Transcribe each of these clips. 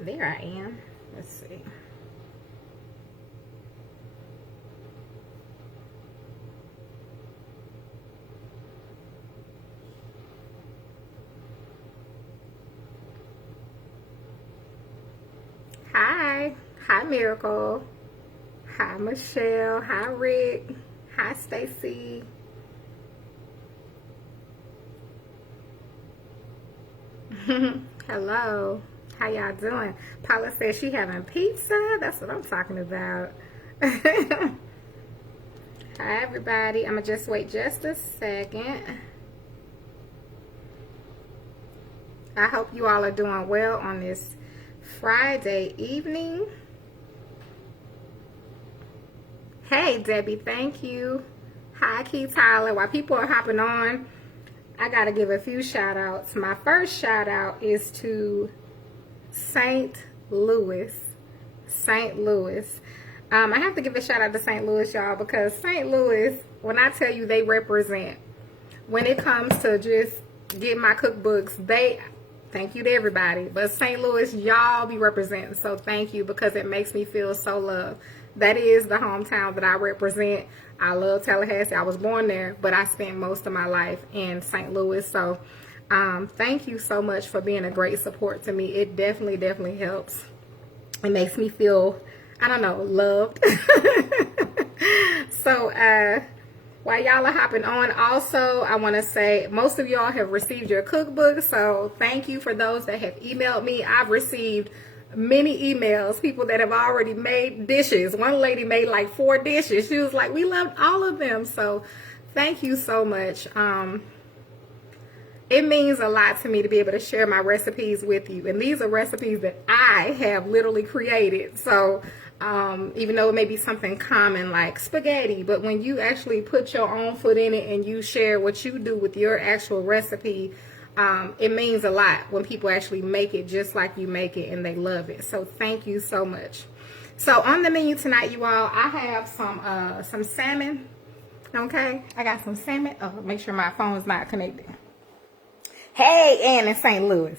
There I am. Let's see. Hi. Hi, Miracle. Hi, Michelle. Hi, Rick. Hi, Stacy. Hello. How y'all doing? Paula says she having pizza. That's what I'm talking about. Hi, everybody. I'm going to just wait just a second. I hope you all are doing well on this Friday evening. Hey, Debbie, thank you. Hi, Key Tyler. While people are hopping on, I got to give a few shout outs. My first shout out is to St. Louis. St. Louis. I have to give a shout out to St. Louis, y'all, because St. Louis, when I tell you they represent, when it comes to just getting my cookbooks, thank you to everybody. But St. Louis, y'all be representing. So thank you, because it makes me feel so loved. That is the hometown that I represent. I love Tallahassee. I was born there, but I spent most of my life in St. Louis. So thank you so much for being a great support to me. It definitely helps. It makes me feel, I don't know, loved. So while y'all are hopping on, also I want to say most of y'all have received your cookbook. So thank you for those that have emailed me. I've received many emails, people that have already made dishes. One lady made like 4 dishes. She was like, we loved all of them. So thank you so much. It means a lot to me to be able to share my recipes with you. And these are recipes that I have literally created. So even though it may be something common like spaghetti, but when you actually put your own foot in it and you share what you do with your actual recipe, it means a lot when people actually make it just like you make it and they love it. So thank you so much. So on the menu tonight, you all, I have some salmon. Okay, I got some salmon. Oh, make sure my phone's not connected. Hey, Ann in St. Louis.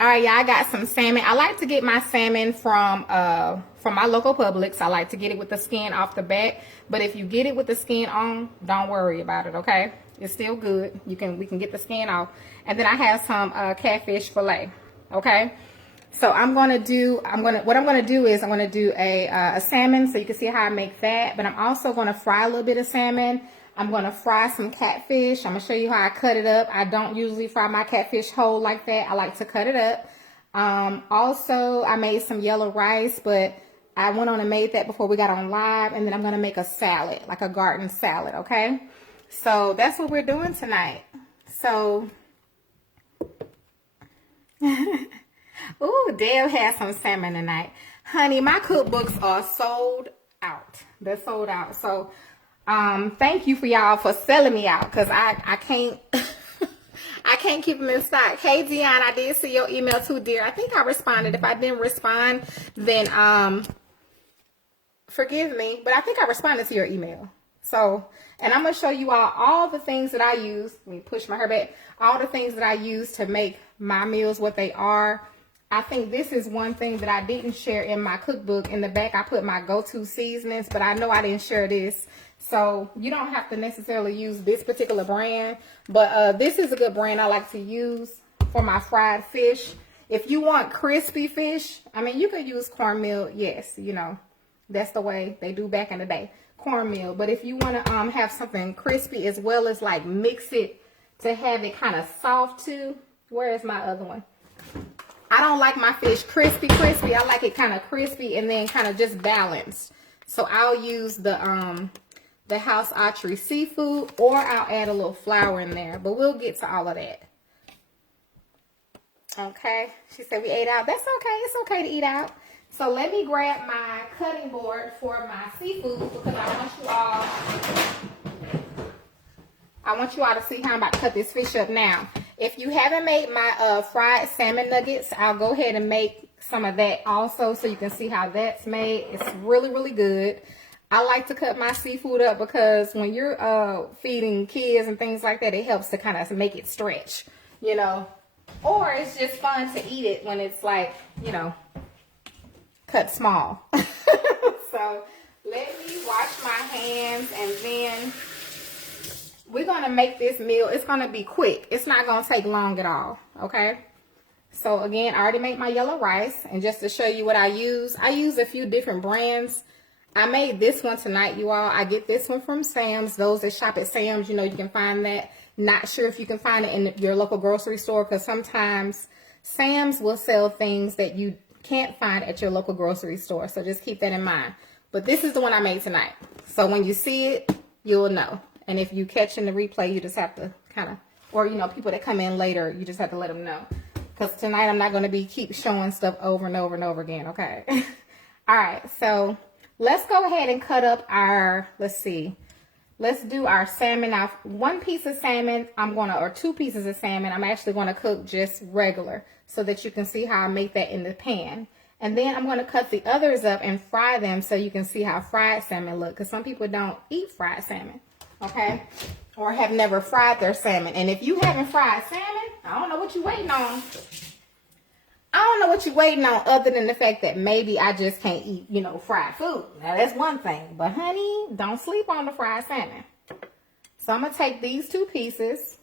All right, y'all, I got some salmon. I like to get my salmon from my local Publix. I like to get it with the skin off the back. But if you get it with the skin on, don't worry about it, okay? It's still good. We can get the skin off. And then I have some catfish fillet, okay? So what I'm gonna do is I'm gonna do a salmon, so you can see how I make that. But I'm also gonna fry a little bit of salmon. I'm gonna fry some catfish. I'm gonna show you how I cut it up. I don't usually fry my catfish whole like that. I like to cut it up. Also, I made some yellow rice, but I went on and made that before we got on live. And then I'm gonna make a salad, like a garden salad, okay? So that's what we're doing tonight. So, ooh, Dale has some salmon tonight. Honey, my cookbooks are sold out. They're sold out. So, thank you for y'all for selling me out, because I can't I can't keep them in stock. Hey Dion, I did see your email too, dear. I think I responded. If I didn't respond, then forgive me, but I think I responded to your email. So, and I'm gonna show you all the things that I use. Let me push my hair back. All the things that I use to make my meals what they are. I think this is one thing that I didn't share in my cookbook. In the back, I put my go-to seasonings, but I know I didn't share this. So you don't have to necessarily use this particular brand, but this is a good brand I like to use for my fried fish. If you want crispy fish, I mean, you could use cornmeal. Yes, you know, that's the way they do back in the day, cornmeal. But if you want to have something crispy as well as like mix it to have it kind of soft too. Where is my other one? I don't like my fish crispy. I like it kind of crispy and then kind of just balanced. So I'll use the House Archery seafood, or I'll add a little flour in there. But we'll get to all of that. Okay. She said we ate out. That's okay. It's okay to eat out. So let me grab my cutting board for my seafood, because I want you all to see how I'm about to cut this fish up now. If you haven't made my fried salmon nuggets, I'll go ahead and make some of that also, so you can see how that's made. It's really good. I like to cut my seafood up because when you're feeding kids and things like that, it helps to kind of make it stretch, you know. Or it's just fun to eat it when it's like, you know, cut small. So let me wash my hands, and then we're going to make this meal. It's going to be quick. It's not going to take long at all, okay? So again, I already made my yellow rice, and just to show you what I use a few different brands. I made this one tonight, you all. I get this one from Sam's. Those that shop at Sam's, you know, you can find that. Not sure if you can find it in your local grocery store, because sometimes Sam's will sell things that you can't find at your local grocery store. So just keep that in mind. But this is the one I made tonight. So when you see it, you'll know. And if you catch in the replay, you just have to kind of, or, you know, people that come in later, you just have to let them know. Because tonight I'm not going to keep showing stuff over and over and over again, okay? All right, so let's go ahead and cut up our, let's do our salmon. Now, one piece of salmon, or 2 pieces of salmon, I'm actually going to cook just regular so that you can see how I make that in the pan. And then I'm going to cut the others up and fry them so you can see how fried salmon look. Because some people don't eat fried salmon, okay? Or have never fried their salmon. And if you haven't fried salmon, I don't know what you're waiting on. I don't know what you're waiting on, other than the fact that maybe I just can't eat, you know, fried food. Now, that's one thing. But, honey, don't sleep on the fried salmon. So I'm going to take these 2 pieces.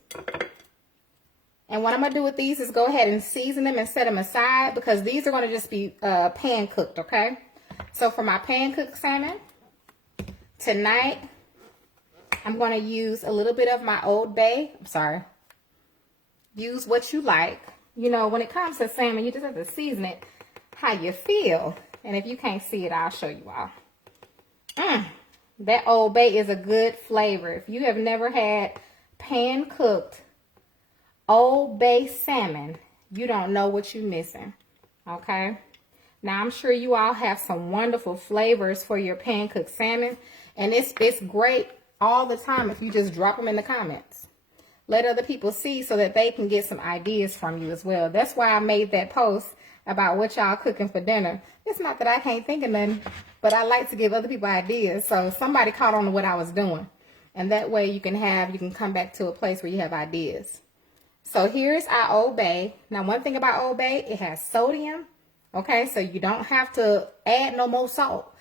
And what I'm going to do with these is go ahead and season them and set them aside, because these are going to just be pan cooked, okay? So for my pan cooked salmon, tonight, I'm going to use a little bit of my Old Bay. Use what you like. You know, when it comes to salmon, you just have to season it how you feel. And if you can't see it, I'll show you all. That Old Bay is a good flavor. If you have never had pan cooked Old Bay salmon, you don't know what you're missing, okay? Now, I'm sure you all have some wonderful flavors for your pan cooked salmon, and it's great all the time if you just drop them in the comments. Let other people see so that they can get some ideas from you as well. That's why I made that post about what y'all cooking for dinner. It's not that I can't think of nothing, but I like to give other people ideas. So somebody caught on to what I was doing. And that way you can come back to a place where you have ideas. So here's our Old Bay. Now, one thing about Old Bay, it has sodium. Okay, so you don't have to add no more salt.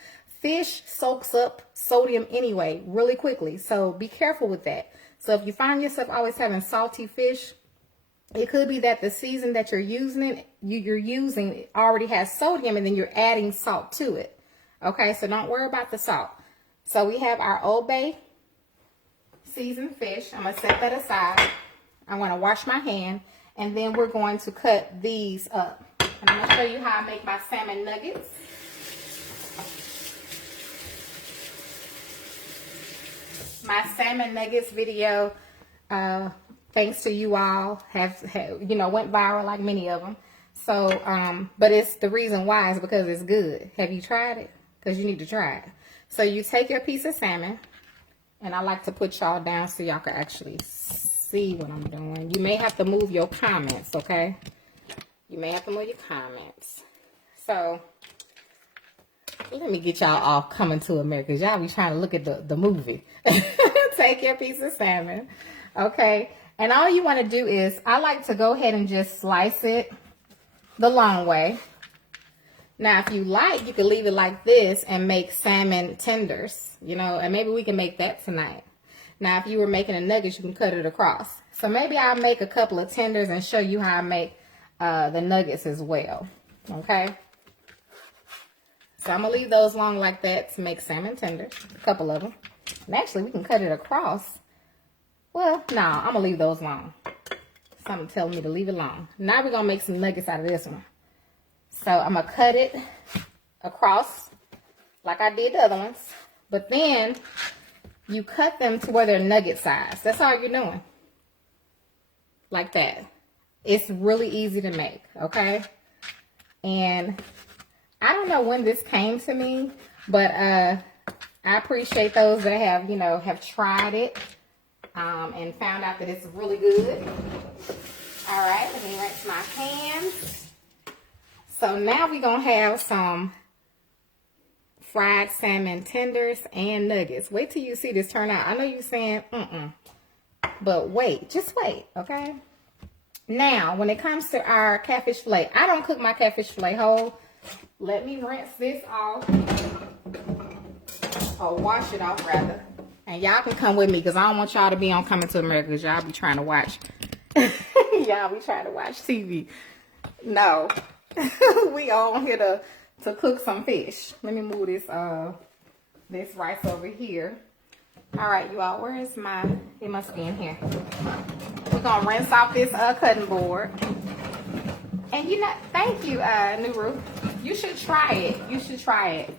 Fish soaks up sodium anyway really quickly. So be careful with that. So if you find yourself always having salty fish, it could be that the season that you're using already has sodium, and then you're adding salt to it. Okay, so don't worry about the salt. So we have our Old Bay seasoned fish. I'm going to set that aside. I'm going to wash my hand, and then we're going to cut these up. And I'm going to show you how I make my salmon nuggets. My salmon nuggets video, thanks to you all, have went viral like many of them. So, but it's the reason why is because it's good. Have you tried it? Because you need to try it. So you take your piece of salmon, and I like to put y'all down so y'all can actually see what I'm doing. You may have to move your comments, okay? You may have to move your comments. So let me get y'all all coming to America, because y'all be trying to look at the movie. Take your piece of salmon, okay? And all you want to do is, I like to go ahead and just slice it the long way. Now, if you like, you can leave it like this and make salmon tenders, and maybe we can make that tonight. Now, if you were making a nugget, you can cut it across. So maybe I'll make a couple of tenders and show you how I make the nuggets as well, okay? So I'm going to leave those long like that to make salmon tenders, a couple of them. And actually, we can cut it across. Well, no, I'm going to leave those long. Something telling me to leave it long. Now we're going to make some nuggets out of this one. So I'm going to cut it across like I did the other ones. But then you cut them to where they're nugget size. That's all you're doing. Like that. It's really easy to make, okay? And I don't know when this came to me, but I appreciate those that have tried it and found out that it's really good. All right, let me rinse my hands. So now we're going to have some fried salmon tenders and nuggets. Wait till you see this turn out. I know you're saying, but wait, just wait, okay? Now, when it comes to our catfish fillet, I don't cook my catfish fillet whole. Let me rinse this off. Or wash it off, rather. And y'all can come with me because I don't want y'all to be on Coming to America because y'all be trying to watch. Y'all be trying to watch TV. No. We on here to cook some fish. Let me move this rice over here. All right, you all, where is my, it must be in here. We're going to rinse off this cutting board. And you know, thank you, Nuru. You should try it. You should try it.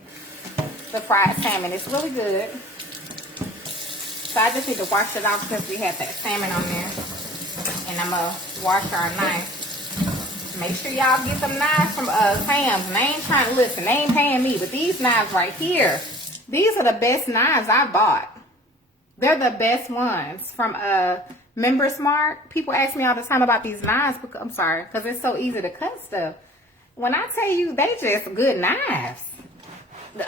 The fried salmon. It's really good. So I just need to wash it off because we had that salmon on there. And I'm going to wash our knife. Make sure y'all get them knives from Sam's. And they ain't trying to listen. They ain't paying me. But these knives right here, these are the best knives I bought. They're the best ones from Members Mark. People ask me all the time about these knives. I'm sorry, because it's so easy to cut stuff. When I tell you, they just good knives.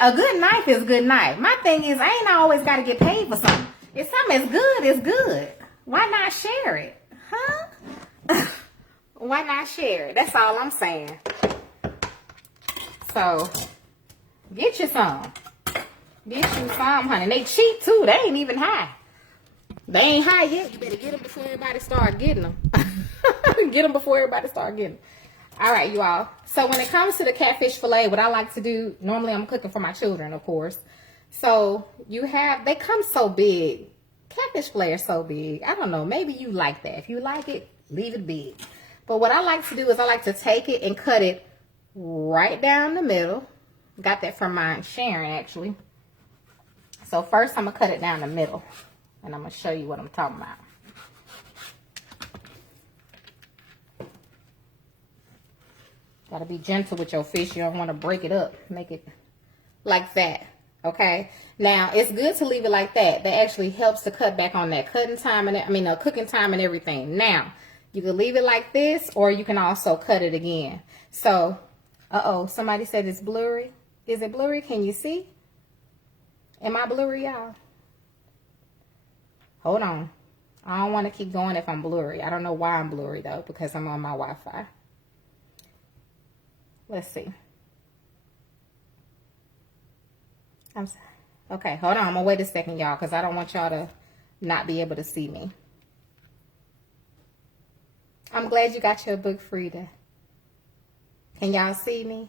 A good knife is a good knife. My thing is, I ain't always got to get paid for something. If something is good, it's good. Why not share it? Huh? Why not share it? That's all I'm saying. So, get you some. Get you some, honey. They cheap, too. They ain't even high. They ain't high yet. You better get them before everybody start getting them. Get them before everybody start getting them. All right, you all. So when it comes to the catfish fillet, what I like to do, normally I'm cooking for my children, of course. So you have, they come so big. Catfish fillet are so big. I don't know. Maybe you like that. If you like it, leave it big. But what I like to do is I like to take it and cut it right down the middle. Got that from my Sharon, actually. So first I'm going to cut it down the middle. And I'm going to show you what I'm talking about. Got to be gentle with your fish. You don't want to break it up. Make it like that. Okay. Now, it's good to leave it like that. That actually helps to cut back on that cutting time and cooking time and everything. Now, you can leave it like this, or you can also cut it again. So, somebody said it's blurry. Is it blurry? Can you see? Am I blurry, y'all? Hold on. I don't want to keep going if I'm blurry. I don't know why I'm blurry, though, because I'm on my Wi-Fi. Let's see. I'm sorry. Okay, hold on. I'm going to wait a second, y'all, because I don't want y'all to not be able to see me. I'm glad you got your book, Frida. Can y'all see me?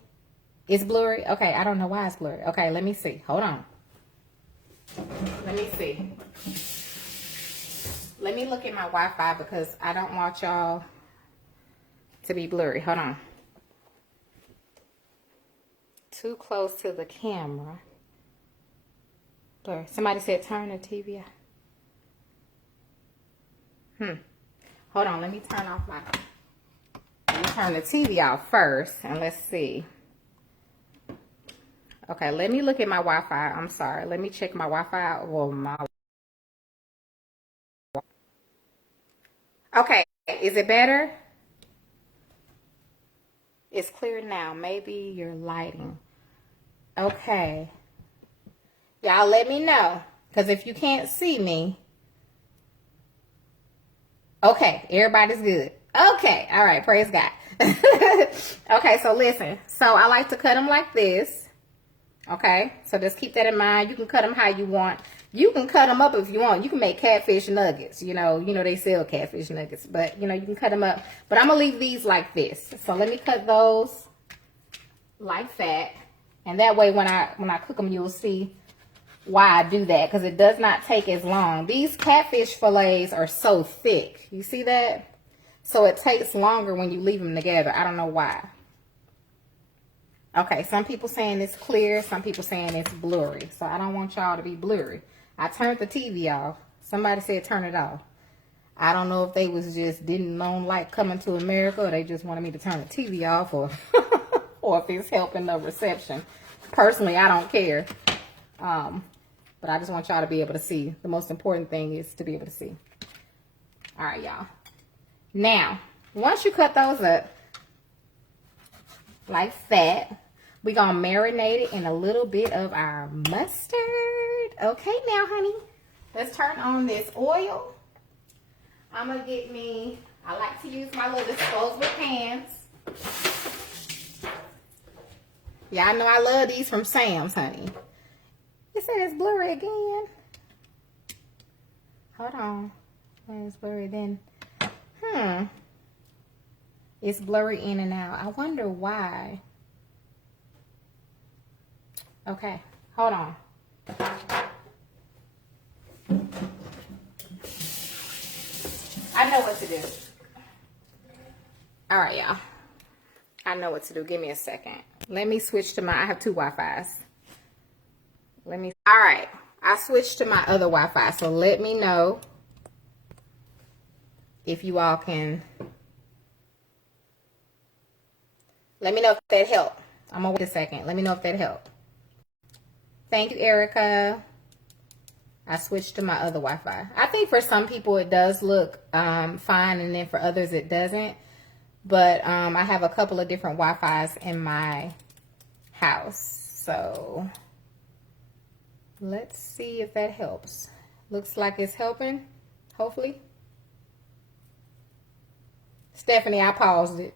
It's blurry? Okay, I don't know why it's blurry. Okay, let me see. Hold on. Let me see. Let me look at my Wi-Fi because I don't want y'all to be blurry. Hold on. Too close to the camera. Blur. Somebody said turn the TV off. Hold on. Let me turn off my... Let me turn the TV off first and let's see. Okay, let me look at my Wi-Fi. I'm sorry. Let me check my Wi-Fi. Well, my... Okay, is it better? It's clear now. Maybe your lighting. Okay. Y'all let me know. Because if you can't see me. Okay, everybody's good. Okay, all right, praise God. Okay, so listen. So I like to cut them like this. Okay, so just keep that in mind. You can cut them how you want. You can cut them up if you want. You can make catfish nuggets. You know they sell catfish nuggets. But, you can cut them up. But I'm going to leave these like this. So let me cut those like that. And that way when I cook them, you'll see why I do that. Because it does not take as long. These catfish fillets are so thick. You see that? So it takes longer when you leave them together. I don't know why. Okay, some people saying it's clear. Some people saying it's blurry. So I don't want y'all to be blurry. I turned the TV off. Somebody said turn it off. I don't know if they was just don't like Coming to America, or they just wanted me to turn the TV off, or or if it's helping the reception. Personally, I don't care. But I just want y'all to be able to see. The most important thing is to be able to see. All right, y'all. Now, once you cut those up like that, we're going to marinate it in a little bit of our mustard. Okay, now, honey, let's turn on this oil. I'm going to get me I like to use my little disposable pans. Yeah, I know I love these from Sam's, honey. It said it's blurry again. Hold on. It's blurry then. It's blurry in and out. I wonder why. Okay, hold on. I know what to do. All right, y'all. I know what to do. Give me a second. Let me switch to I have two Wi-Fis. All right. I switched to my other Wi-Fi. So let me know if you all can. Let me know if that helped. I'm going to wait a second. Let me know if that helped. Thank you, Erica. I switched to my other Wi-Fi. I think for some people it does look fine, and then for others it doesn't. But I have a couple of different Wi-Fis in my house. So let's see if that helps. Looks like it's helping, hopefully. Stephanie, I paused it.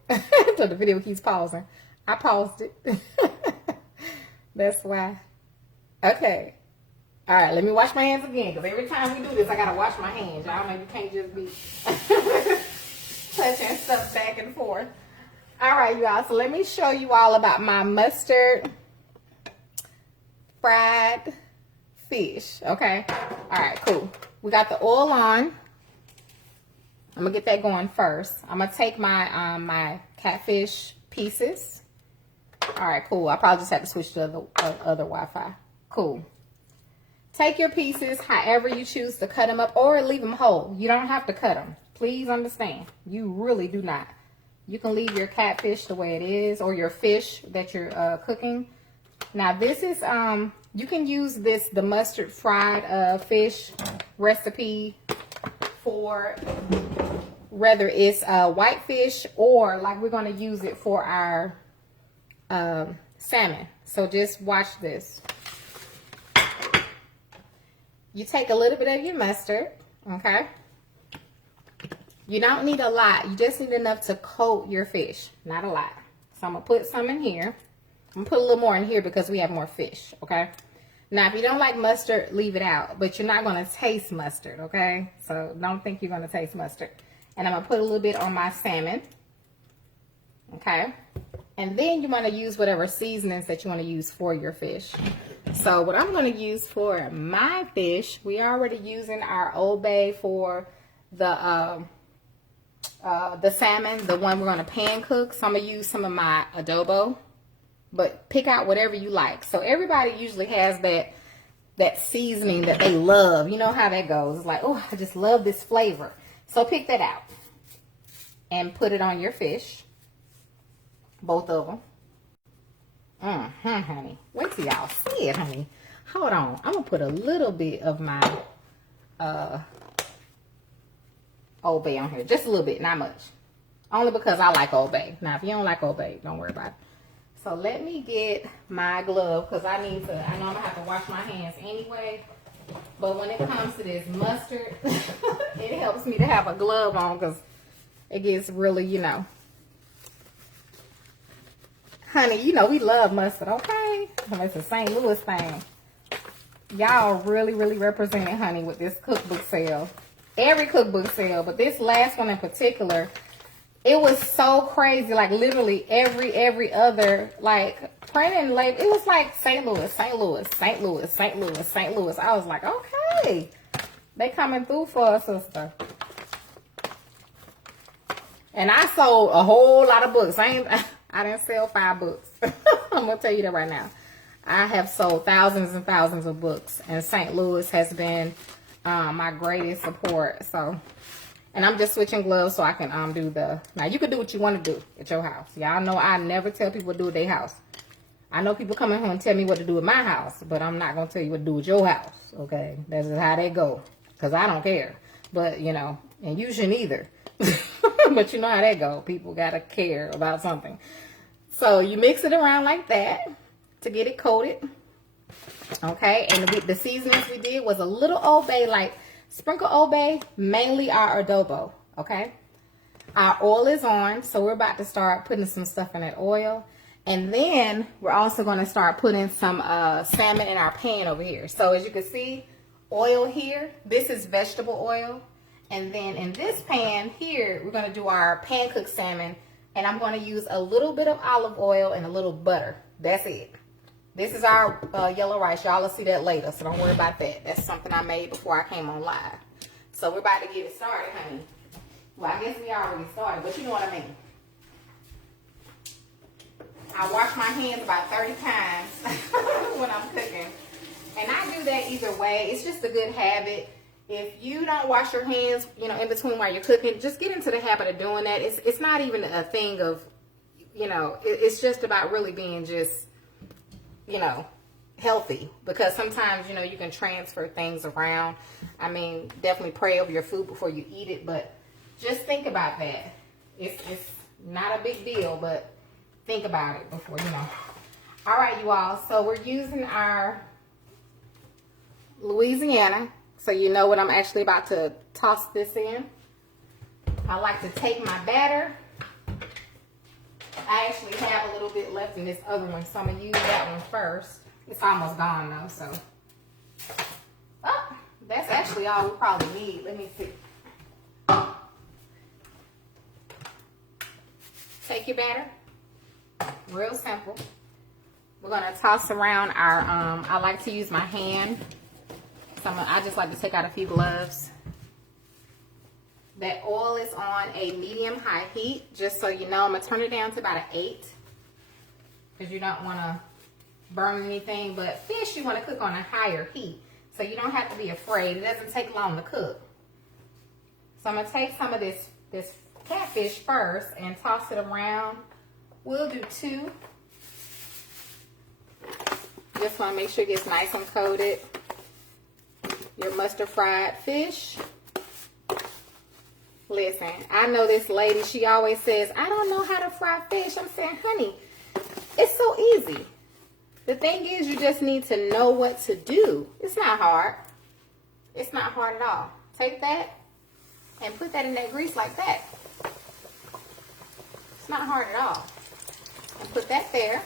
So the video keeps pausing. I paused it. That's why. Okay. All right, let me wash my hands again, because every time we do this, I got to wash my hands. Y'all know you can't just be touching stuff back and forth. All right, y'all, so let me show you all about my mustard fried fish, okay? All right, cool. We got the oil on. I'm going to get that going first. I'm going to take my my catfish pieces. All right, cool. I probably just have to switch to the other Wi-Fi. Cool. Take your pieces however you choose to cut them up, or leave them whole. You don't have to cut them. Please understand. You really do not. You can leave your catfish the way it is, or your fish that you're cooking. Now this is, you can use this, the mustard fried fish recipe for whether it's white fish, or like we're going to use it for our salmon. So just watch this. You take a little bit of your mustard, okay? You don't need a lot. You just need enough to coat your fish, not a lot. So I'm going to put some in here. I'm going to put a little more in here because we have more fish, okay? Now, if you don't like mustard, leave it out. But you're not going to taste mustard, okay? So don't think you're going to taste mustard. And I'm going to put a little bit on my salmon, okay? And then you want to use whatever seasonings that you want to use for your fish. So what I'm going to use for my fish, we already using our Old Bay for the salmon, the one we're going to pan cook. So I'm going to use some of my adobo, but pick out whatever you like. So everybody usually has that seasoning that they love. You know how that goes. It's like, oh, I just love this flavor. So pick that out and put it on your fish. Both of them. Honey. Wait till y'all see it, honey. Hold on. I'm going to put a little bit of my Old Bay on here. Just a little bit, not much. Only because I like Old Bay. Now, if you don't like Old Bay, don't worry about it. So let me get my glove, because I know I'm going to have to wash my hands anyway. But when it comes to this mustard, it helps me to have a glove on, because it gets really, you know. Honey, you know we love mustard, okay? It's a St. Louis thing. Y'all really, really represented, honey, with this cookbook sale. Every cookbook sale, but this last one in particular, it was so crazy. Like literally every other like printing label, it was like St. Louis, St. Louis, St. Louis, St. Louis, St. Louis. I was like, okay, they coming through for us, sister. And I sold a whole lot of books. I didn't sell 5 books. I'm going to tell you that right now. I have sold thousands and thousands of books. And St. Louis has been my greatest support. So, and I'm just switching gloves so I can do the... Now, you can do what you want to do at your house. Y'all know I never tell people what to do at their house. I know people come in home and tell me what to do at my house. But I'm not going to tell you what to do at your house. Okay? That's just how they go. Because I don't care. But, you know, and you shouldn't either. But you know how that go. People got to care about something. So you mix it around like that to get it coated. Okay. And the seasonings we did was a little Old Bay, like sprinkle Old Bay, mainly our adobo. Okay. Our oil is on, so we're about to start putting some stuff in that oil. And then we're also going to start putting some salmon in our pan over here. So as you can see, oil here, this is vegetable oil. And then in this pan here, we're going to do our pan-cooked salmon. And I'm going to use a little bit of olive oil and a little butter. That's it. This is our yellow rice. Y'all will see that later, so don't worry about that. That's something I made before I came on live. So we're about to get it started, honey. Well, I guess we already started, but you know what I mean. I wash my hands about 30 times when I'm cooking. And I do that either way. It's just a good habit. If you don't wash your hands, you know, in between while you're cooking, just get into the habit of doing that. It's not even a thing of, you know, it's just about really being just, you know, healthy. Because sometimes, you know, you can transfer things around. I mean, definitely pray over your food before you eat it, but just think about that. It's not a big deal, but think about it before, you know. All right, you all. So we're using our Louisiana. So you know what I'm actually about to toss this in. I like to take my batter. I actually have a little bit left in this other one, so I'm going to use that one first. It's almost gone, though, so. Oh, that's actually all we probably need. Let me see. Take your batter. Real simple. We're going to toss around our, I like to use my hand. So I just like to take out a few gloves. That oil is on a medium-high heat. Just so you know, I'm going to turn it down to about an 8. Because you don't want to burn anything. But fish, you want to cook on a higher heat. So you don't have to be afraid. It doesn't take long to cook. So I'm going to take some of this catfish first and toss it around. We'll do 2. Just want to make sure it gets nice and coated. Your mustard fried fish. Listen, I know this lady, she always says, I don't know how to fry fish. I'm saying, honey, it's so easy. The thing is, you just need to know what to do. It's not hard. It's not hard at all. Take that and put that in that grease like that. It's not hard at all. And put that there.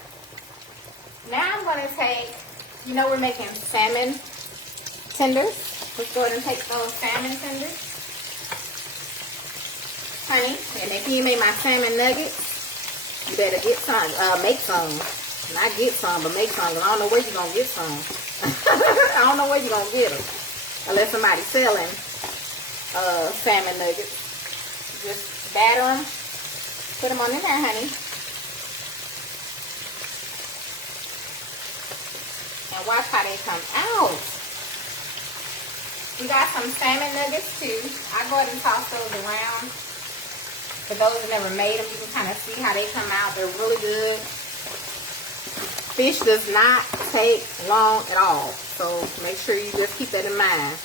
Now I'm going to take, you know, we're making salmon tenders. Let's go ahead and take those salmon tenders. Honey, and if you made my salmon nuggets, you better get some, make some. Not get some, but make some. I don't know where you're going to get some. I don't know where you're going to get them. Unless somebody's selling salmon nuggets. Just batter them. Put them on in there, honey. And watch how they come out. We got some salmon nuggets too. I go ahead and toss those around. For those that never made them, you can kind of see how they come out. They're really good. Fish does not take long at all. So make sure you just keep that in mind.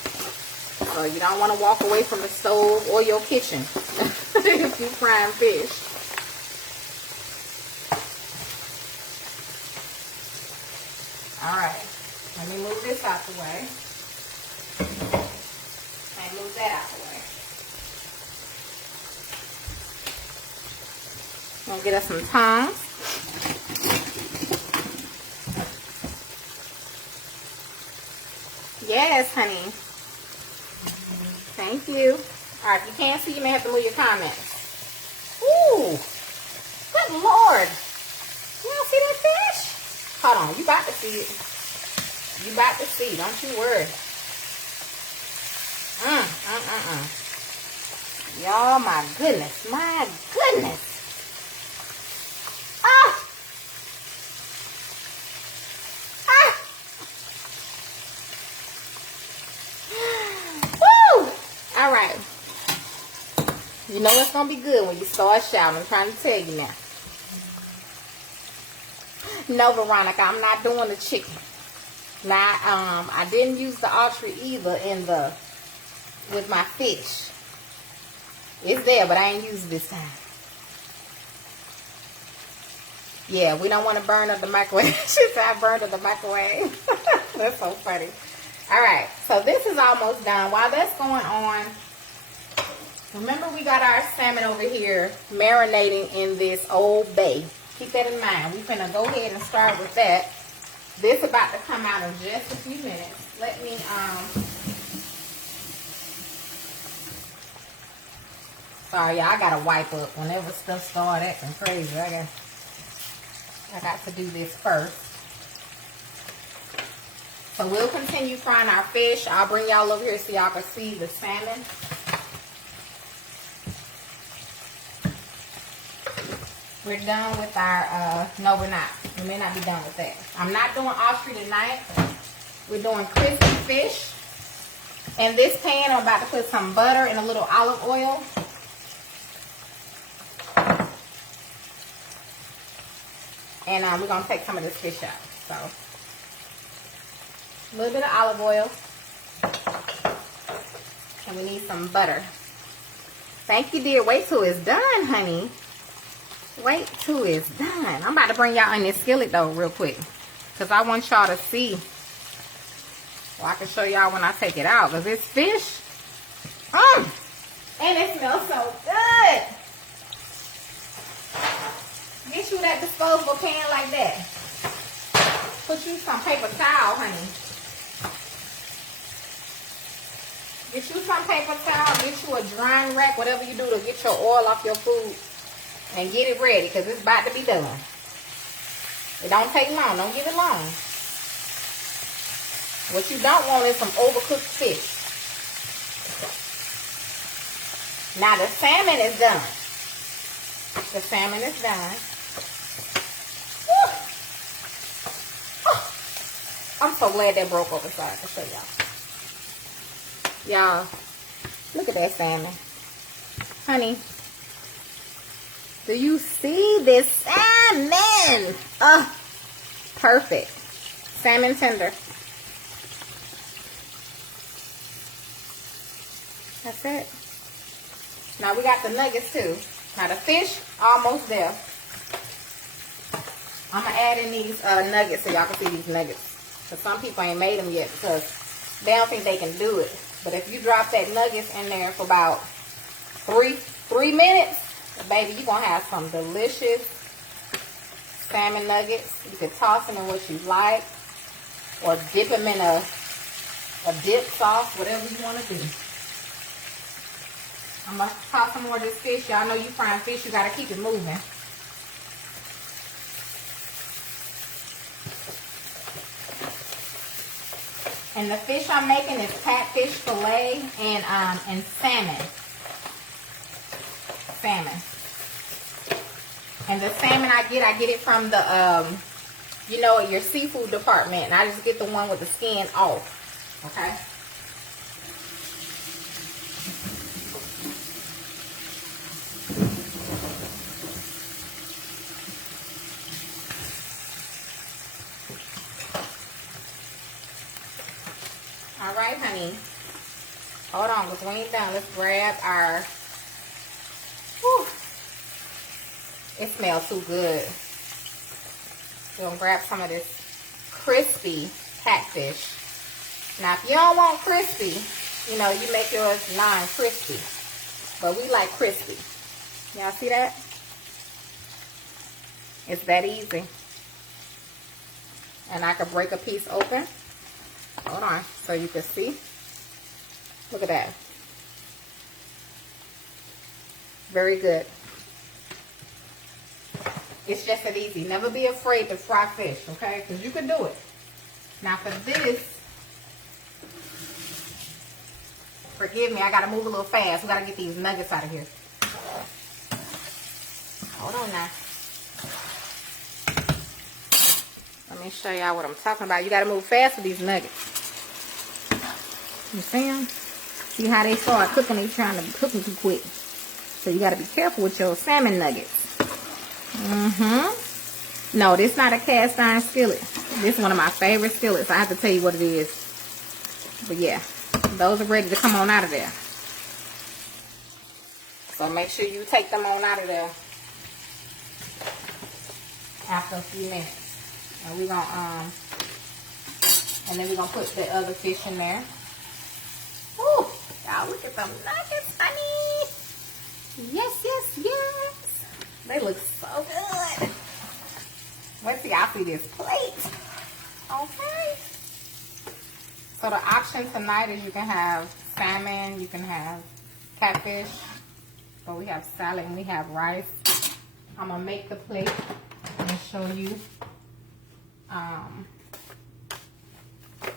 So you don't want to walk away from the stove or your kitchen if you're frying fish. Alright. Let me move this out the way. And move that out the way. Gonna get us some tongs. Yes, honey. Thank you. Alright, if you can't see, you may have to move your comments. Ooh! Good Lord! You don't see that fish? Hold on, you about to see it. You about to see, don't you worry. Y'all, my goodness. My goodness. Ah! Ah! Woo! All right. You know it's going to be good when you start shouting. I'm trying to tell you now. No, Veronica, I'm not doing the chicken. Now, I didn't use the archery either with my fish. It's there, but I ain't used it this time. Yeah, we don't want to burn up the microwave. She said I burned up the microwave. That's so funny. All right, so this is almost done. While that's going on, Remember, we got our salmon over here marinating in this Old Bay. Keep that in mind. We're gonna go ahead and start with that. This is about to come out in just a few minutes. Let me sorry, y'all, I gotta wipe up whenever stuff starts acting crazy. I got to do this first. So we'll continue frying our fish. I'll bring y'all over here so y'all can see the salmon. We're done with our, no we're not. We may not be done with that. I'm not doing ostrich tonight. We're doing crispy fish. In this pan, I'm about to put some butter and a little olive oil. And we're going to take some of this fish out. So, a little bit of olive oil. And we need some butter. Thank you, dear. Wait till it's done, honey. Wait till it's done. I'm about to bring y'all in this skillet, though, real quick. Because I want y'all to see. Well, I can show y'all when I take it out. Because it's fish. And it smells so good. Get you that disposable pan like that. Put you some paper towel, honey. Get you some paper towel. Get you a drying rack. Whatever you do to get your oil off your food. And get it ready, because it's about to be done. It don't take long. Don't give it long. What you don't want is some overcooked fish. Now the salmon is done. The salmon is done. I'm so glad that broke over so I can show y'all. Y'all, look at that salmon. Honey, do you see this salmon? Oh, perfect. Salmon tender. That's it. Now we got the nuggets too. Now the fish, almost there. I'm going to add in these nuggets so y'all can see these nuggets. Because some people ain't made them yet because they don't think they can do it. But if you drop that nuggets in there for about three minutes, baby, you're going to have some delicious salmon nuggets. You can toss them in what you like. Or dip them in a dip sauce, whatever you want to do. I'm going to toss some more of this fish. Y'all know you frying fish, you got to keep it moving. And the fish I'm making is catfish fillet and salmon. And the salmon I get it from the, you know, your seafood department. And I just get the one with the skin off. Okay? All right, honey. Hold on, because we ain't done. Let's grab our, whew, it smells too good. We're going to grab some of this crispy catfish. Now, if you don't want crispy, you know, you make yours non-crispy. But we like crispy. Y'all see that? It's that easy. And I could break a piece open. Hold on, so you can see. Look at that. Very good. It's just that easy. Never be afraid to fry fish, okay? Because you can do it. Now for this, forgive me, I got to move a little fast. We got to get these nuggets out of here. Hold on now. Let me show y'all what I'm talking about. You got to move fast with these nuggets. You see them? See how they start cooking? They trying to cook them too quick. So you got to be careful with your salmon nuggets. No, this is not a cast iron skillet. This is one of my favorite skillets. I have to tell you what it is. But yeah, those are ready to come on out of there. So make sure you take them on out of there after a few minutes. And we're gonna and then we're gonna put the other fish in there. Woo! Y'all look at them nuggets, honey. Yes, yes, yes. They look so good. Let's see, y'all see this plate. Okay. So the option tonight is you can have salmon, you can have catfish, but we have salad and we have rice. I'm gonna make the plate and show you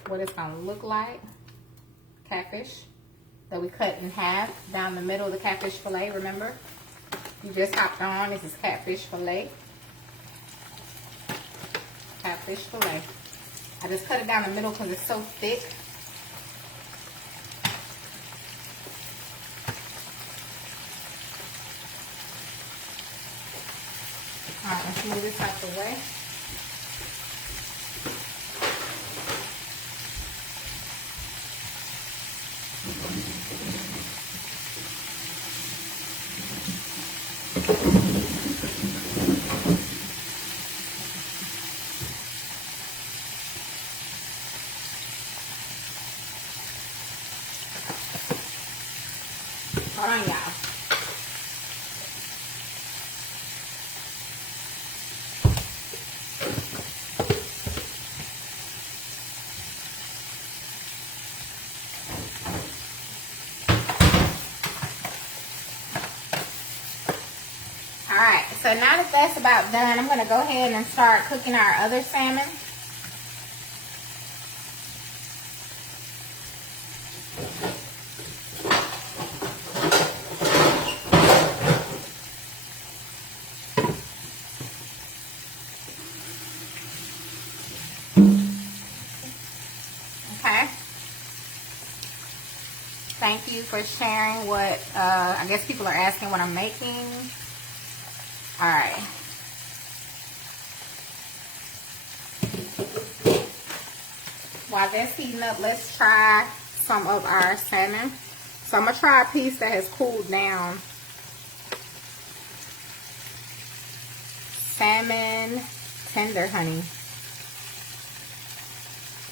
what it's gonna look like. Catfish that we cut in half down the middle of the catfish fillet, remember? You just hopped on, this is catfish fillet. Catfish fillet. I just cut it down the middle because it's so thick. Alright, let's move this out the way. Hold on, y'all. Alright, so now that that's about done, I'm going to go ahead and start cooking our other salmon. Okay. Thank you for sharing what, I guess people are asking what I'm making. All right. While that's heating up, let's try some of our salmon. So I'm going to try a piece that has cooled down. Salmon tender, honey.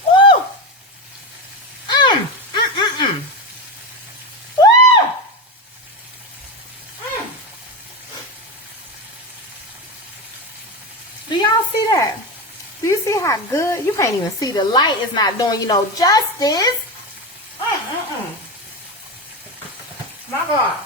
Woo! Woo! Do y'all see that? Do you see how good? You can't even see. The light is not doing you no justice. My God.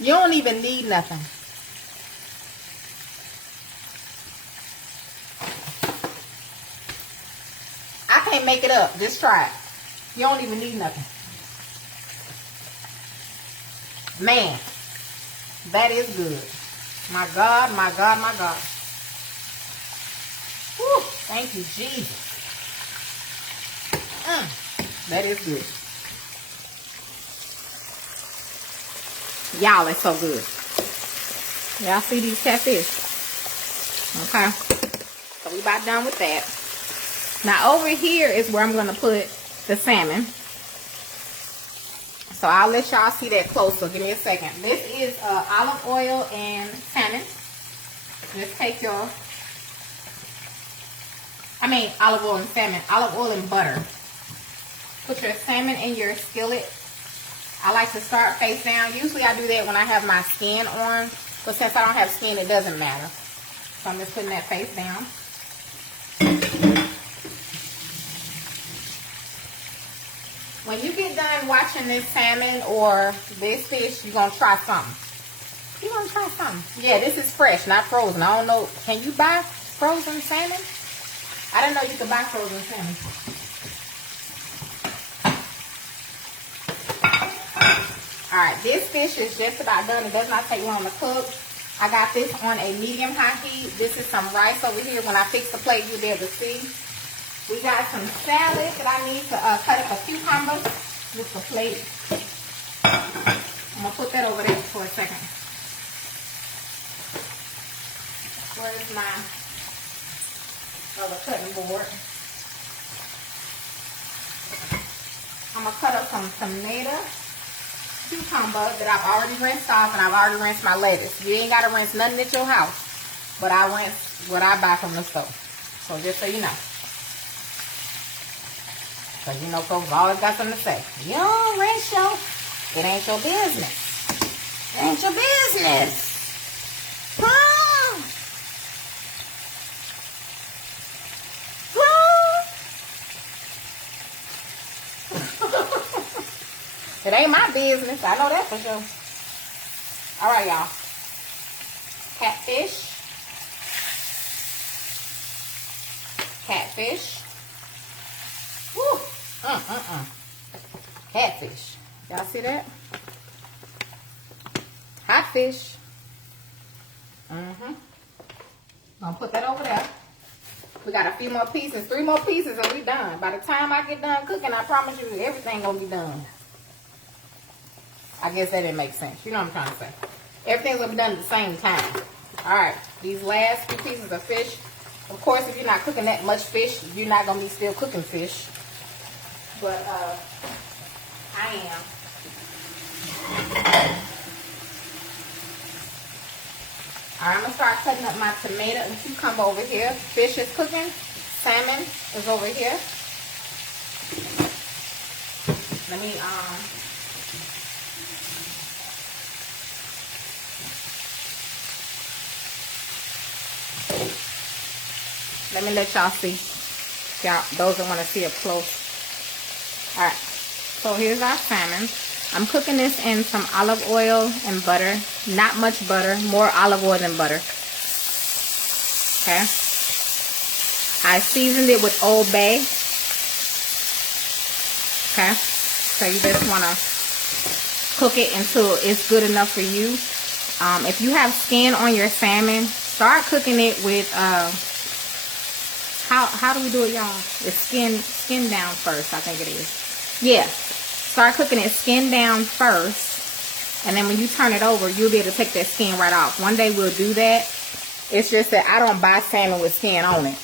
You don't even need nothing. I can't make it up. Just try it. You don't even need nothing. Man, that is good. My God, my God, my God. Whew, thank you, Jesus. That is good. Y'all, it's so good. Y'all see these catfish? Okay. So we about done with that. Now over here is where I'm going to put the salmon. So I'll let y'all see that closer. Give me a second. This is olive oil and salmon. Just take your, olive oil and salmon. Olive oil and butter. Put your salmon in your skillet. I like to start face down. Usually I do that when I have my skin on. But since I don't have skin, it doesn't matter. So I'm just putting that face down. When you get done watching this salmon or this fish, you're going to try something. You're going to try something. Yeah, this is fresh, not frozen. I don't know. Can you buy frozen salmon? I didn't know you could buy frozen salmon. Alright, this fish is just about done. It does not take long to cook. I got this on a medium-high heat. This is some rice over here. When I fix the plate, you'll be able to see. We got some salad that I need to cut up a cucumber with the plate. I'm going to put that over there for a second. Where's my other cutting board? I'm going to cut up some tomato. cucumber that I've already rinsed off, and I've already rinsed my lettuce. You ain't got to rinse nothing at your house, but I rinse what I buy from the store. So just so you know. Because you know folks always got something to say. You don't rinse your... It ain't your business. It ain't your business. Huh? It ain't my business. I know that for sure. All right, y'all. Catfish. Catfish. Woo. Catfish. Y'all see that? Hot fish. Gonna put that over there. We got a few more pieces, 3 more pieces, and we done. By the time I get done cooking, I promise you everything gonna be done. I guess that didn't make sense. You know what I'm trying to say. Everything's gonna be done at the same time. Alright, these last few pieces of fish. Of course, if you're not cooking that much fish, you're not gonna be still cooking fish. But I am. Alright, I'm gonna start cutting up my tomato and cucumber over here. Fish is cooking. Salmon is over here. Let me let y'all see. Y'all, those that want to see up close. Alright, so here's our salmon. I'm cooking this in some olive oil and butter. Not much butter, more olive oil than butter. Okay. I seasoned it with Old Bay. Okay. So you just want to cook it until it's good enough for you. If you have skin on your salmon, start cooking it with how do we do it, y'all? It's skin down first, I think it is. Yeah. Start cooking it skin down first, and then when you turn it over, you'll be able to take that skin right off. One day we'll do that. It's just that I don't buy salmon with skin on it.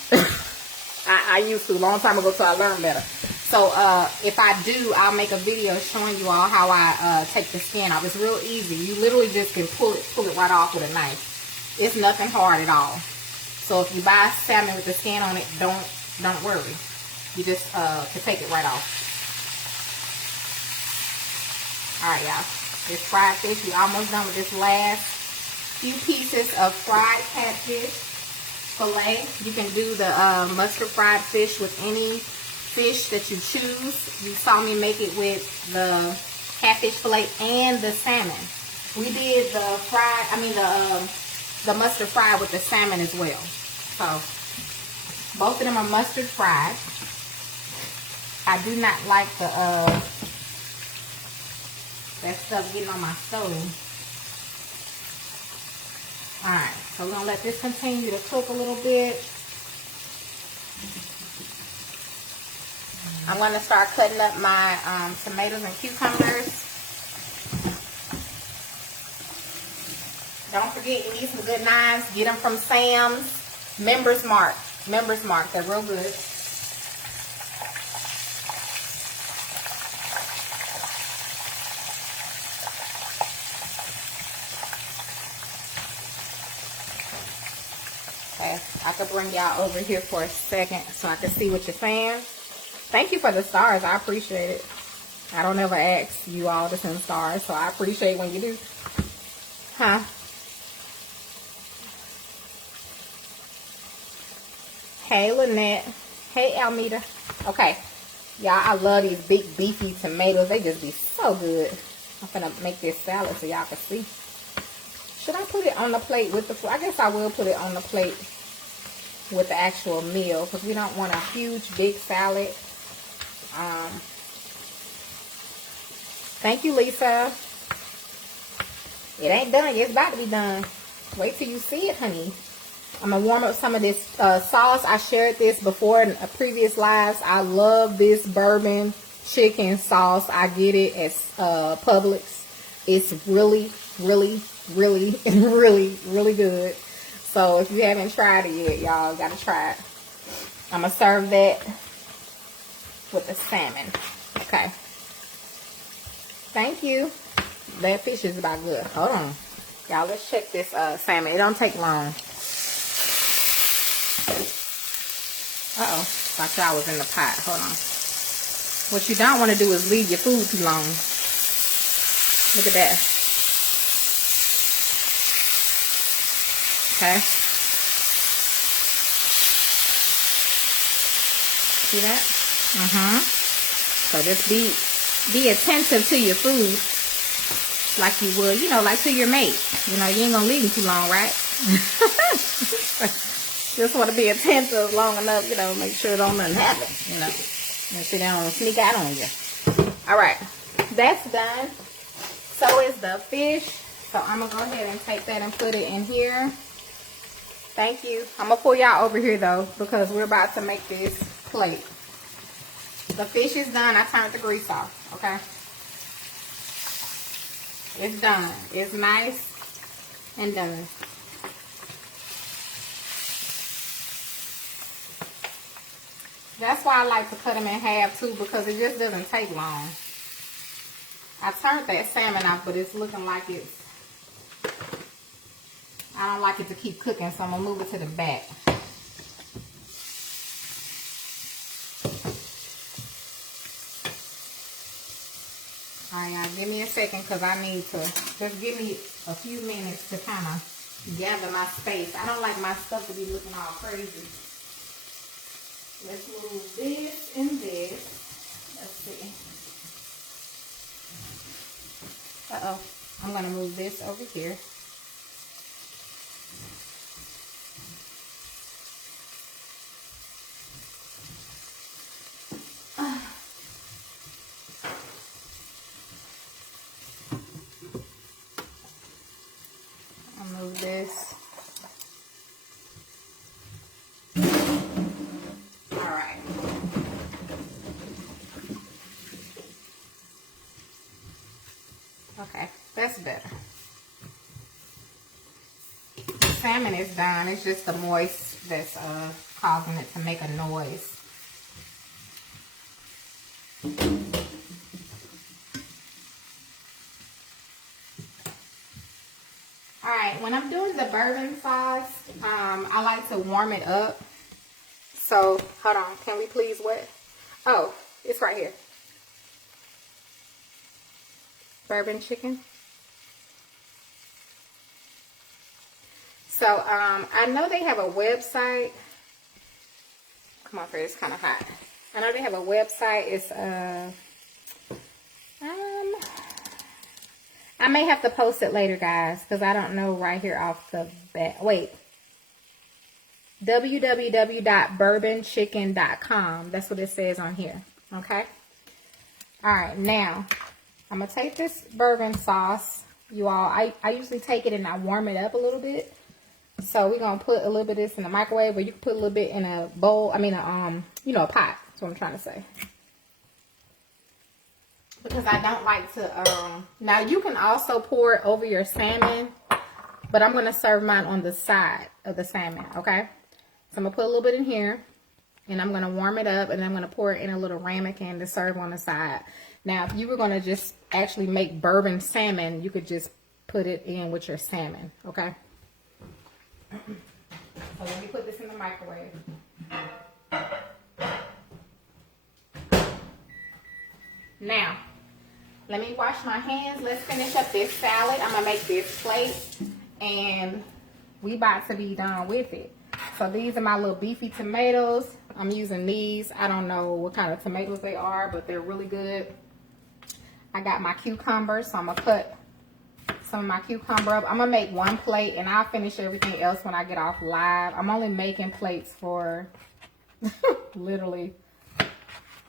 I used to a long time ago, so I learned better. So if I do, I'll make a video showing you all how I take the skin off. It's real easy. You literally just can pull it right off with a knife. It's nothing hard at all. So if you buy salmon with the skin on it, don't worry. You just can take it right off. Alright, y'all. This fried fish, we almost done with this last few pieces of fried catfish fillet. You can do the mustard fried fish with any fish that you choose. You saw me make it with the catfish fillet and the salmon. We did the the mustard fried with the salmon as well. So both of them are mustard fried. I do not like the that stuff getting on my stove. Alright, so we're going to let this continue to cook a little bit. I'm going to start cutting up my tomatoes and cucumbers. Don't forget, you need some good knives. Get them from Sam's. Members Mark. Members Mark. They're real good. I could bring y'all over here for a second so I can see what you're saying. Thank you for the stars. I appreciate it. I don't ever ask you all to send stars, so I appreciate when you do. Huh? Hey, Lynette. Hey, Almeda. Okay. Y'all, I love these big beefy tomatoes. They just be so good. I'm gonna make this salad so y'all can see. Should I put it on the plate with the food? I guess I will put it on the plate with the actual meal because we don't want a huge big salad. Thank you, Lisa. It ain't done. It's about to be done. Wait till you see it, honey. I'm going to warm up some of this sauce. I shared this before in previous lives. I love this bourbon chicken sauce. I get it at Publix. It's really, really, really, really, really good. So if you haven't tried it yet, y'all got to try it. I'm going to serve that with the salmon. Okay. Thank you. That fish is about good. Hold on. Y'all, let's check this salmon. It don't take long. Uh-oh. Thought y'all was in the pot. Hold on. What you don't want to do is leave your food too long. Look at that. Okay. See that? So just be attentive to your food like you would, you know, like to your mate. You know, you ain't gonna leave them too long, right? Just want to be attentive long enough, you know, make sure don't nothing happen, you know. And sit down and sneak out on you. All right, that's done. So is the fish. So I'm gonna go ahead and take that and put it in here. Thank you. I'm gonna pull y'all over here though, because we're about to make this plate. The fish is done. I turned the grease off. Okay. It's done. It's nice and done. That's why I like to cut them in half too, because it just doesn't take long. I turned that salmon off, but it's looking like it's, I don't like it to keep cooking, so I'm gonna move it to the back. Alright, y'all, give me a second, because I need to, just give me a few minutes to kind of gather my space. I don't like my stuff to be looking all crazy. Let's move this and this. Let's see. Uh-oh. I'm going to move this over here. I'll move this. Okay, that's better. The salmon is done. It's just the moist that's causing it to make a noise. Alright, when I'm doing the bourbon sauce, I like to warm it up. So, hold on. Can we please what? Oh, it's right here. Bourbon chicken. So I know they have a website. Come on, Fred, it's kind of hot. I know they have a website. It's I may have to post it later, guys, because I don't know right here off the bat. Wait. www.bourbonchicken.com. That's what it says on here. Okay. All right, now I'm going to take this bourbon sauce, you all. I usually take it and I warm it up a little bit. So we're going to put a little bit of this in the microwave, or you can put a little bit in a bowl. I mean, you know, a pot. That's what I'm trying to say. Because I don't like to, now you can also pour it over your salmon, but I'm going to serve mine on the side of the salmon, okay? So I'm going to put a little bit in here, and I'm going to warm it up, and then I'm going to pour it in a little ramekin to serve on the side. Now, if you were going to just actually make bourbon salmon, you could just put it in with your salmon, okay? So let me put this in the microwave. Now, let me wash my hands. Let's finish up this salad. I'm going to make this plate, and we about to be done with it. So these are my little beefy tomatoes. I'm using these. I don't know what kind of tomatoes they are, but they're really good. I got my cucumbers, so I'm going to cut some of my cucumber up. I'm going to make one plate, and I'll finish everything else when I get off live. I'm only making plates for literally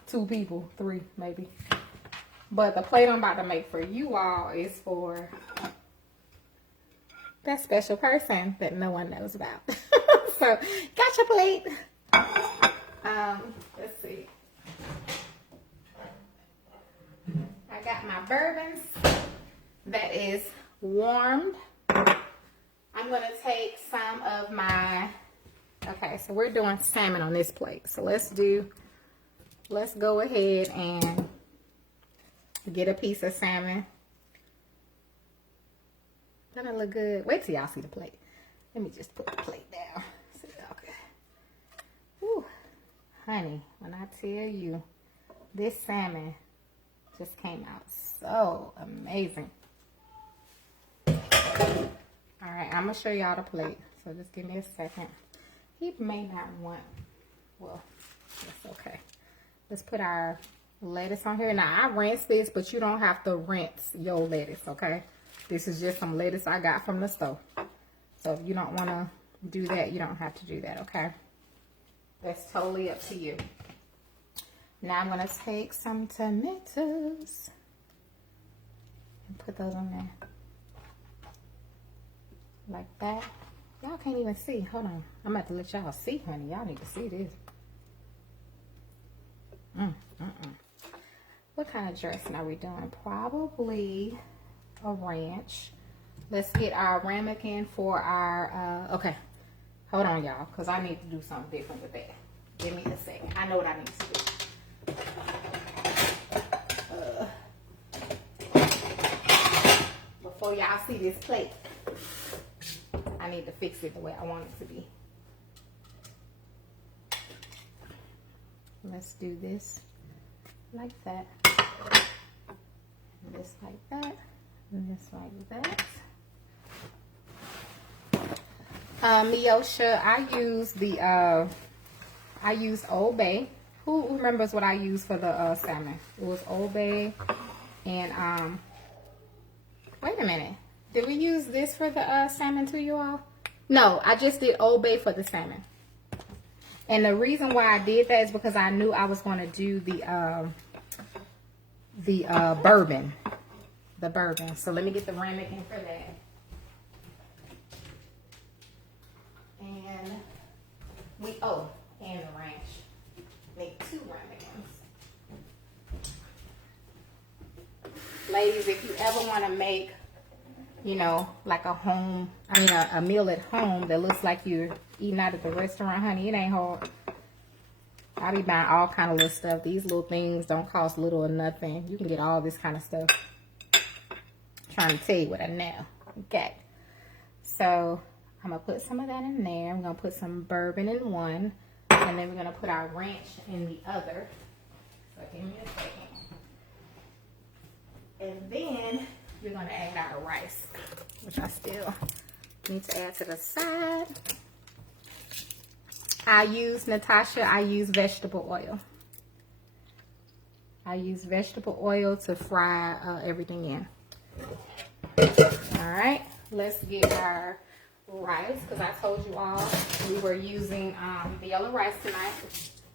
2 people, 3 maybe. But the plate I'm about to make for you all is for that special person that no one knows about. So, got your plate. Let's see. I got my bourbons that is warmed. I'm going to take some of my, okay, so we're doing salmon on this plate. So let's go ahead and get a piece of salmon. Doesn't it look good? Wait till y'all see the plate. Let me just put the plate down so y'all can. Whew. Honey, when I tell you, this salmon just came out so amazing. Alright, I'm going to show y'all the plate. So just give me a second. He may not want, well, that's okay. Let's put our lettuce on here. Now, I rinse this, but you don't have to rinse your lettuce, okay? This is just some lettuce I got from the store. So if you don't want to do that, you don't have to do that, okay? That's totally up to you. Now I'm going to take some tomatoes and put those on there. Like that. Y'all can't even see. Hold on. I'm about to let y'all see, honey. Y'all need to see this. What kind of dressing are we doing? Probably a ranch. Let's get our ramekin for our, okay. Hold on, y'all, because I need to do something different with that. Give me a second. I know what I need to do. Before y'all see this plate, I need to fix it the way I want it to be. Let's do this like that. And this like that. And this like that. Miosha, I used Old Bay. Who remembers what I used for the salmon? It was Old Bay and wait a minute. Did we use this for the salmon too, you all? No, I just did Old Bay for the salmon. And the reason why I did that is because I knew I was going to do the bourbon. The bourbon. So let me get the ramekin for that. And and the ranch. Make 2 ramekins. Ladies, if you ever want to make, you know, like a meal at home that looks like you're eating out at the restaurant, honey, it ain't hard. I be buying all kind of little stuff. These little things don't cost little or nothing. You can get all this kind of stuff. I'm trying to tell you what I know. Okay. So I'm going to put some of that in there. I'm going to put some bourbon in one. And then we're going to put our ranch in the other. So give me a second. And then we're going to add our rice, which I still need to add to the side. I use vegetable oil. I use vegetable oil to fry everything in. All right, let's get our rice, because I told you all we were using the yellow rice tonight.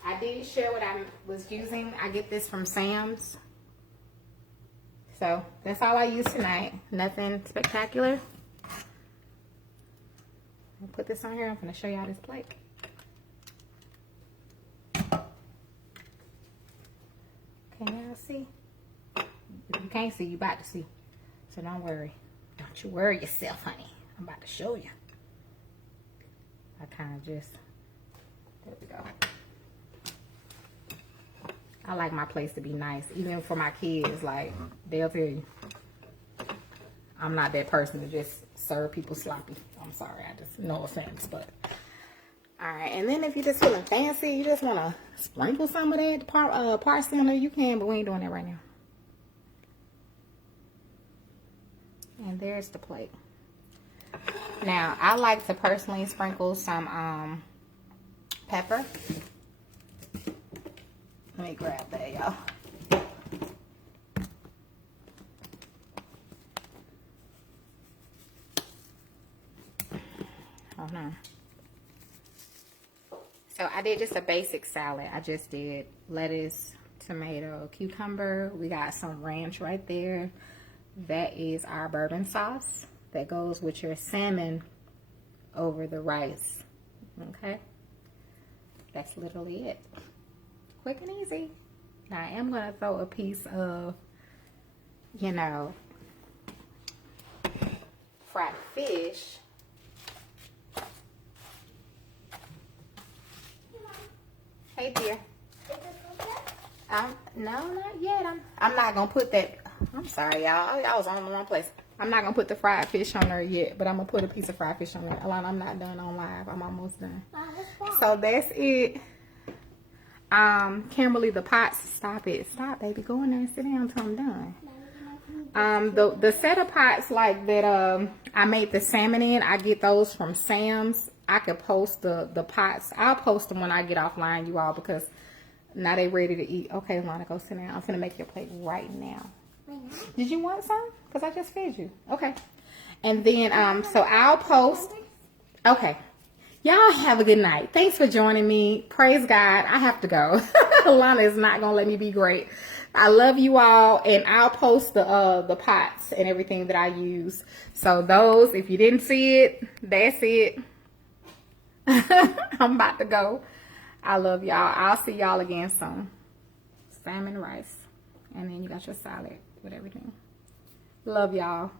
I did share what I was using. I get this from Sam's. So that's all I use tonight. Nothing spectacular. I'll put this on here. I'm going to show y'all this plate. Can y'all see? If you can't see, you about to see. So don't worry. Don't you worry yourself, honey. I'm about to show you. I kind of just, there we go. I like my place to be nice. Even for my kids, like, they'll tell you. I'm not that person to just serve people sloppy. I'm sorry, no offense, but. Alright, and then if you're just feeling fancy, you just want to sprinkle some of that parsley on there, you can, but we ain't doing that right now. And there's the plate. Now, I like to personally sprinkle some pepper. Let me grab that, y'all. Hold on. So I did just a basic salad. I just did lettuce, tomato, cucumber. We got some ranch right there. That is our bourbon sauce that goes with your salmon over the rice. Okay? That's literally it. Quick and easy. Now I am going to throw a piece of, you know, fried fish. Hey dear. No, not yet. I'm not gonna put that. I'm sorry, y'all. Y'all was on the wrong place. I'm not gonna put the fried fish on there yet, but I'm gonna put a piece of fried fish on there. Alana, I'm not done on live. I'm almost done. So that's it. Kimberly, the pots. Stop it. Stop, baby. Go in there and sit down until I'm done. The set of pots like that I made the salmon in, I get those from Sam's. I could post the pots. I'll post them when I get offline, you all, because now they ready to eat. Okay, Lana, go sit down. I'm gonna make your plate right now. Did you want some? Because I just fed you. Okay. And then so I'll post. Okay. Y'all have a good night. Thanks for joining me. Praise God. I have to go. Lana is not gonna let me be great. I love you all, and I'll post the pots and everything that I use. So those, if you didn't see it, that's it. I'm about to go. I love y'all. I'll see y'all again soon. Salmon rice, and then you got your salad with everything. Love y'all.